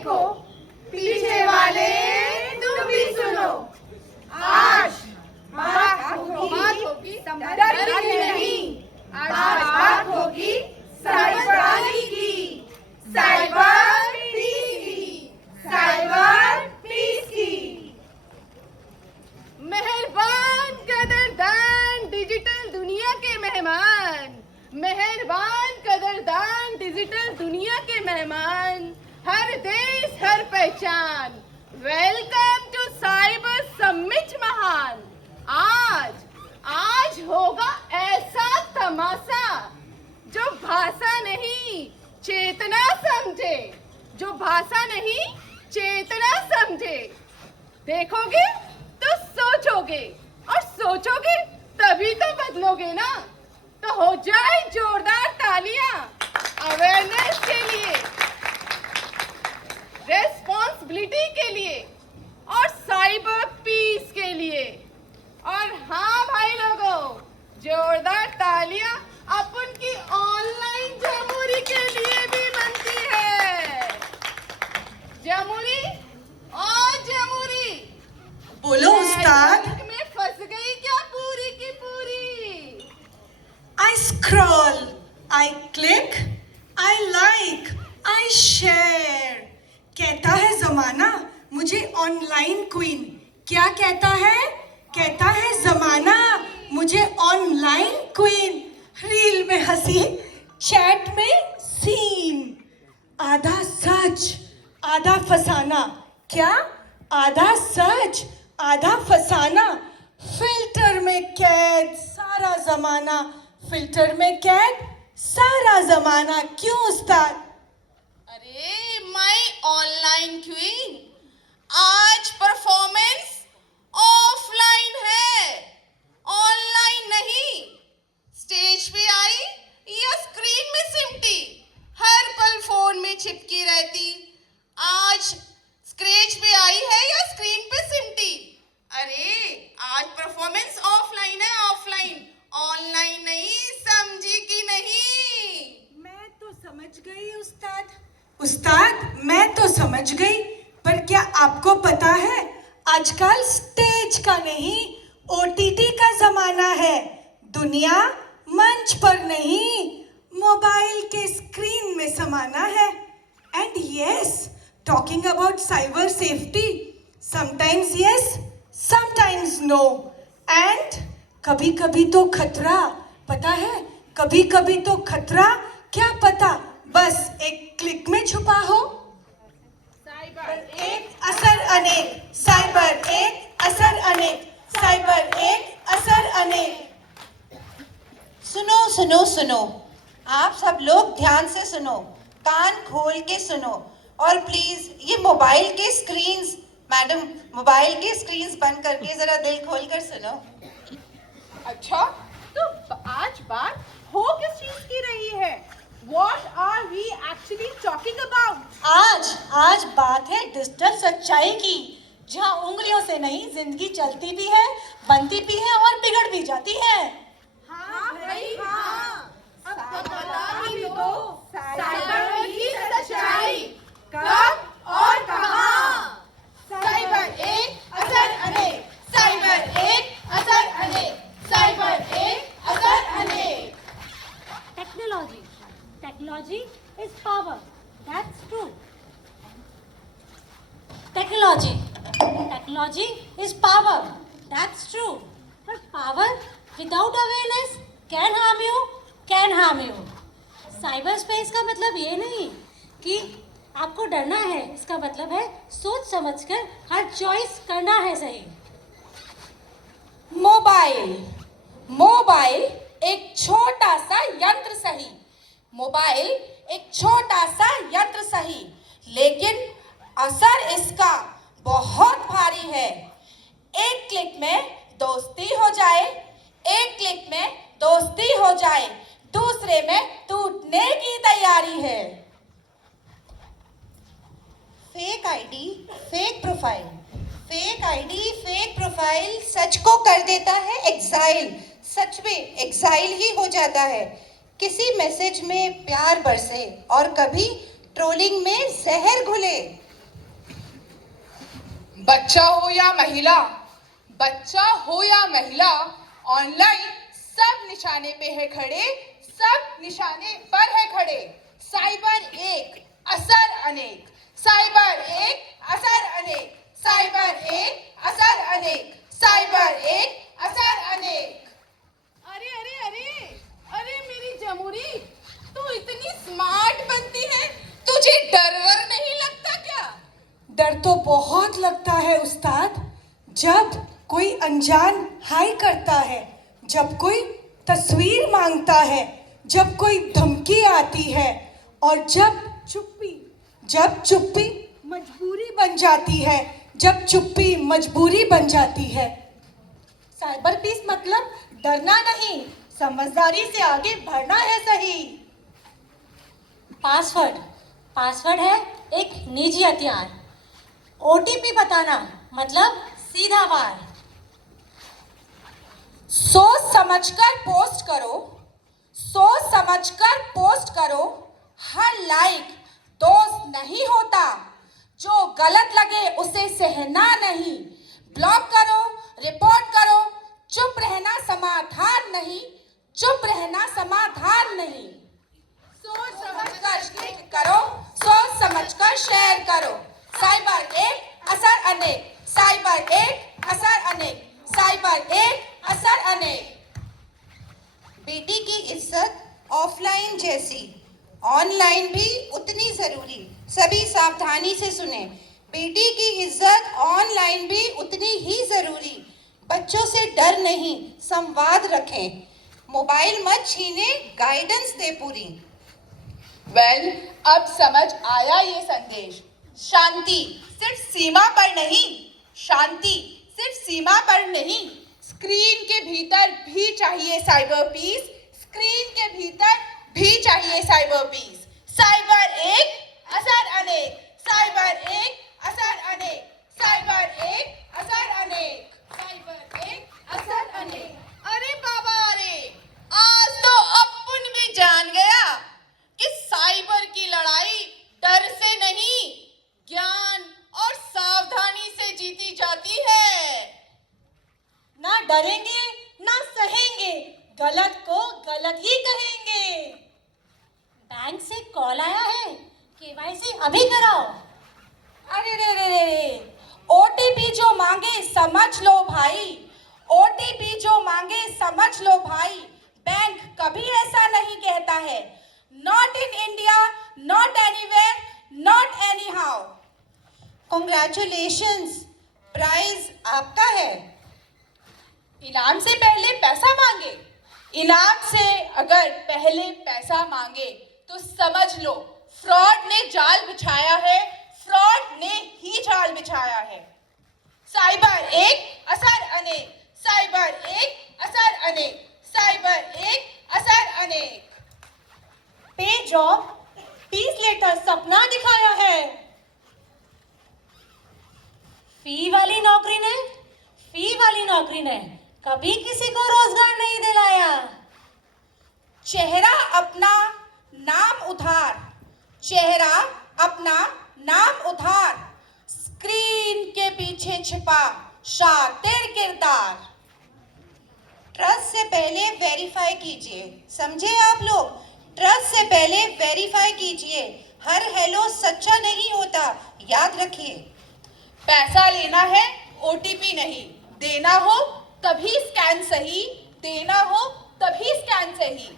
देखो, पीछे वाले तुम भी सुनो। आज बात होगी डर की नहीं, आज बात होगी साइबरानी की, साइबर पीस की, साइबर पीस की। मेहरबान कदरदान डिजिटल दुनिया के मेहमान, मेहरबान कदरदान डिजिटल दुनिया के मेहमान, हर देश हर पहचान, वेलकम टू साइबर समिट महान। आज होगा ऐसा तमाशा जो भाषा नहीं चेतना समझे, जो भाषा नहीं चेतना समझे। देखोगे तो सोचोगे और सोचोगे तभी तो बदलोगे ना। तो हो जाए जोरदार तालियां अवेयरनेस के लिए, रेस्पॉन्सिबिलिटी के लिए और साइबर पीस के लिए। और हाँ भाई लोगों, जोरदार तालियां अपन की ऑनलाइन जमूरी के लिए भी बनती है। जमूरी और जमूरी बोलो उस्ताद। में फंस गई क्या पूरी की पूरी? I scroll, I click, I like, I share. कहता है जमाना मुझे ऑनलाइन क्वीन। क्या कहता है? कहता है जमाना मुझे ऑनलाइन क्वीन। रील में हंसी, चैट में सीन। आधा सच आधा फसाना। क्या? आधा सच आधा फसाना। फिल्टर में कैद सारा जमाना, फिल्टर में कैद सारा जमाना। क्यों उस्ताद? अरे माय ऑनलाइन क्वीन, आज परफॉर्मेंस ऑफलाइन है, ऑनलाइन नहीं। स्टेज पे आई या स्क्रीन में सिमटी, हर पल फोन में चिपकी रहती। आज स्क्रेच पे आई है या स्क्रीन पे सिमटी। अरे आज परफॉर्मेंस ऑफलाइन है, ऑफलाइन, ऑनलाइन नहीं। समझी कि नहीं? मैं तो समझ गई उस्ताद। उस्ताद मैं तो समझ गई, पर क्या आपको पता है आजकल स्टेज का नहीं ओटीटी का जमाना है। दुनिया मंच पर नहीं मोबाइल के स्क्रीन में समाना है। And yes, talking about cyber safety, sometimes yes sometimes no. And कभी कभी तो खतरा, पता है कभी कभी तो खतरा क्या पता बस एक क्लिक में छुपा हो। साइबर एक असर अनेक, साइबर एक असर अनेक, साइबर एक असर अनेक। सुनो सुनो सुनो, आप सब लोग ध्यान से सुनो, कान खोल के सुनो। और प्लीज ये मोबाइल के स्क्रीन्स, मैडम मोबाइल के स्क्रीन्स बंद करके जरा दिल खोल कर सुनो। अच्छा, तो आज बात हो किस चीज की रही है? What are we actually talking about? आज बात है डिजिटल सच्चाई की, जहाँ उंगलियों से नहीं जिंदगी चलती भी है, बनती भी है और बिगड़ भी जाती है। हाँ भाई हाँ, अब बता भी दो साइबर की सच्चाई कब और कहाँ। साइबर एक असर अनेक, साइबर एक असर अनेक, साइबर एक असर अनेक। Technology is power. That's true. Technology is power. That's true. But power without awareness can harm you. Cyber space का मतलब ये नहीं कि आपको डरना है, इसका मतलब है सोच समझकर हर चॉइस करना है सही। मोबाइल एक छोटा सा यंत्र सही, मोबाइल एक छोटा सा यंत्र सही, लेकिन असर इसका बहुत भारी है। एक क्लिक में दोस्ती हो जाए, एक क्लिक में दोस्ती हो जाए, दूसरे में टूटने की तैयारी है। Fake ID, fake profile, fake ID, fake profile सच को कर देता है एग्जाइल। सच में एग्जाइल ही हो जाता है। किसी मैसेज में प्यार बरसे और कभी ट्रोलिंग में जहर घुले। बच्चा हो या महिला, ऑनलाइन सब निशाने पे है खड़े, सब निशाने पर है खड़े। साइबर एक असर अनेक, साइबर एक असर अनेक, साइबर एक असर अनेक, साइबर एक असर अनेक। अरे अरे अरे अरे मेरी जमूरी, तू इतनी स्मार्ट बनती है, तुझे डर वर नहीं लगता क्या? डर तो बहुत लगता है उस्ताद, जब कोई अनजान हाय करता है, जब कोई तस्वीर मांगता है, जब कोई धमकी आती है, और जब चुप्पी मजबूरी बन जाती है, जब चुप्पी मजबूरी बन जाती है। साइबर पीस मतलब डरना नहीं, समझदारी से आगे बढ़ना है सही। पासवर्ड है एक निजी हथियार। ओटीपी बताना मतलब सीधा वार। सोच समझकर पोस्ट करो, सोच समझकर पोस्ट करो। हर लाइक दोस्त नहीं होता, जो गलत लगे उसे सहना नहीं। ब्लॉक करो, रिपोर्ट करो, चुप रहना समाधान नहीं, चुप रहना समाधान नहीं। सोच समझकर क्लिक करो, सोच समझकर शेयर करो। साइबर एक असर अनेक, साइबर एक असर अनेक, साइबर एक असर अनेक। बेटी की इज्जत ऑफलाइन जैसी, ऑनलाइन भी उतनी जरूरी। सभी सावधानी से सुने, बेटी की इज्जत ऑनलाइन भी उतनी ही जरूरी। बच्चों से डर नहीं, संवाद रखें। मोबाइल मत छीने, गाइडेंस दे पूरी। वेल, अब समझ आया ये संदेश। शांति सिर्फ सीमा पर नहीं, शांति सिर्फ सीमा पर नहीं, स्क्रीन के भीतर भी चाहिए साइबर पीस, स्क्रीन के भीतर भी चाहिए साइबर पीस। साइबर एक असर अनेक, साइबर एक असर अनेक, साइबर एक असर अनेक, साइबर एक असर अनेक। अरे बाबा अरे, आज तो अपन भी जान गया कि साइबर की लड़ाई डर से नहीं, ज्ञान और सावधानी से जीती जाती है। ना डरेंगे ना सहेंगे, गलत को गलत ही कहेंगे। बैंक से कॉल आया है, केवाईसी अभी कराओ। अरे रे रे रे रे, ओटीपी जो मांगे समझ लो भाई, ओटीपी जो मांगे समझ लो भाई। बैंक कभी ऐसा नहीं कहता है। Not in India, not anywhere, not anyhow. Congratulations, prize आपका है। इनाम से पहले पैसा मांगे, इनाम से अगर पहले पैसा मांगे तो समझ लो फ्रॉड ने जाल बिछाया है, फ्रॉड ने ही जाल बिछाया है। साइबर एक असर अनेक, साइबर एक असर अनेक, साइबर एक असर अनेक। पे जॉब 30 लेटर सपना दिखाया है। फी वाली नौकरी ने कभी किसी को रोजगार नहीं दिलाया। चेहरा अपना नाम उधार, चेहरा अपना नाम उधार। स्क्रीन के पीछे छिपा शातिर किरदार। ट्रस्ट से पहले वेरीफाई कीजिए, समझे आप लोग? ट्रस्ट से पहले वेरीफाई कीजिए। हर हेलो सच्चा नहीं होता, याद रखिए। पैसा लेना है ओटीपी नहीं, देना हो तभी स्कैन सही, देना हो तभी स्कैन सही।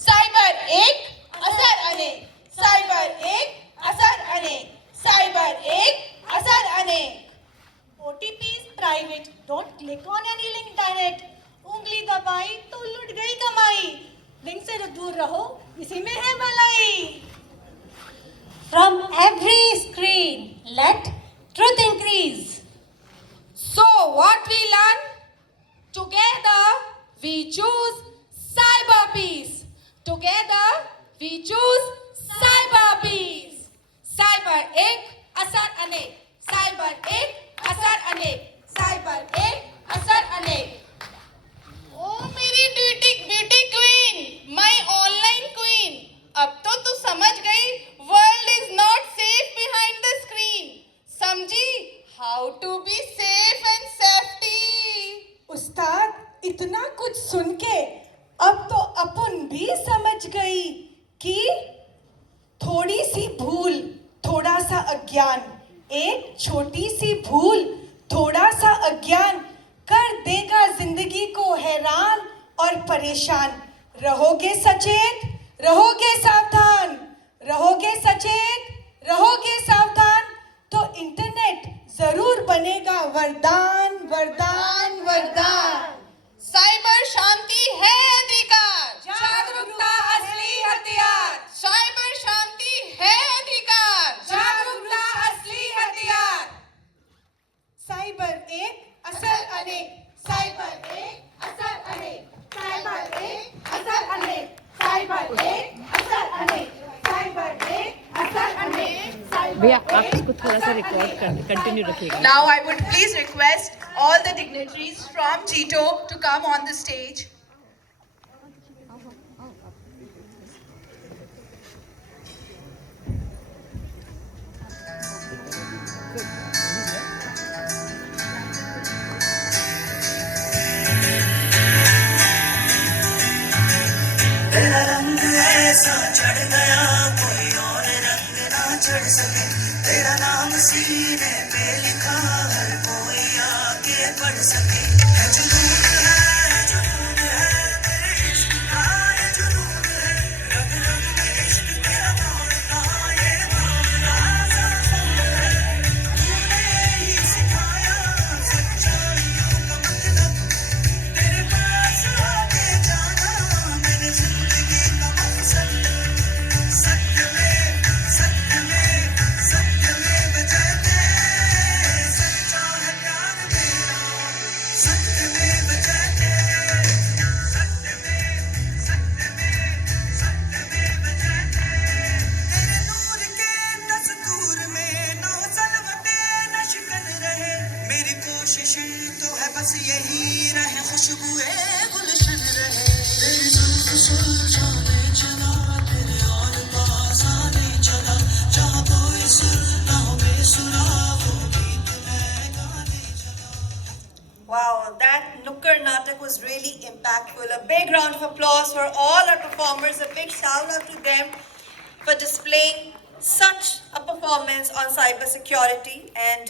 साइबर एक असर अनेक, साइबर एक असर अनेक, साइबर एक असर अनेक। OTP is private, don't click on any link direct. उंगली दबाई तो लुट गई कमाई, लिंक से दूर रहो, इसी में है भलाई। From every screen, let truth increase. So what we learn? Together we choose cyber peace. Together we choose cyber peace. Cyber एक असर अनेक, cyber एक असर अनेक, cyber एक असर अनेक। ओ मेरी beauty queen, my online queen, अब तो तू समझ गई world is not safe behind the screen. समझी हाउ ज्ञान। एक छोटी सी भूल, थोड़ा सा अज्ञान कर देगा जिंदगी को हैरान और परेशान। रहोगे सचेत, रहोगे सावधान, रहोगे सचेत, रहोगे सावधान, तो इंटरनेट जरूर बनेगा वरदान, वरदान, वरदान। साइबर शांति है अधिकार, जागरूकता असली हथियार, साइबर शांति है अधिकार, जागरूकता असली हथियार। साइबर एक, असर अनेक। साइबर एक असर अनेक, साइबर एक असर अनेक, साइबर एक असर अनेक, साइबर एक असर अनेक, भैया आप इसको थोड़ा सा रिकॉर्ड कर कंटिन्यू रखिएगा। Now I would please request all the dignitaries from GITO to come on the stage. तेरा रंग ऐसा चढ़ गया कोई और रंग ना चढ़ सके, तेरा नाम सीने पे लिखा हर कोई आके पढ़ सके। है जुनून तेरे इश्क का, है जुनून है रंग रंग में इश्क तेरा दौड़ता, ये दौड़ता सा खून है। तूने ही सिखाया सच्चाइयों का मतलब, तेरे पास आके जाना मैंने जिंदगी का मकसद। सत्य में जयते, सच्चा है प्यार मेरा, सत्य में जयते, सत्य में जयते। तेरे नूर के दस्तूर में नौ सलवते नशकन रहे, मेरी कोशिश तो है बस यही रहे खुशबुए गुलशन रहे। तेरी जुल्फ सुलझाने चला, तेरे और पास आने चला, जहाँ कोई सुर ना हो बेसुरा वो गीत मैं गाने चला। Wow, that Nukkar Natak was really impactful. A big round of applause for all our performers. A big shout out to them for displaying such a performance on cybersecurity. And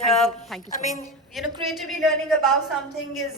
Thank you so I mean, creatively learning about something is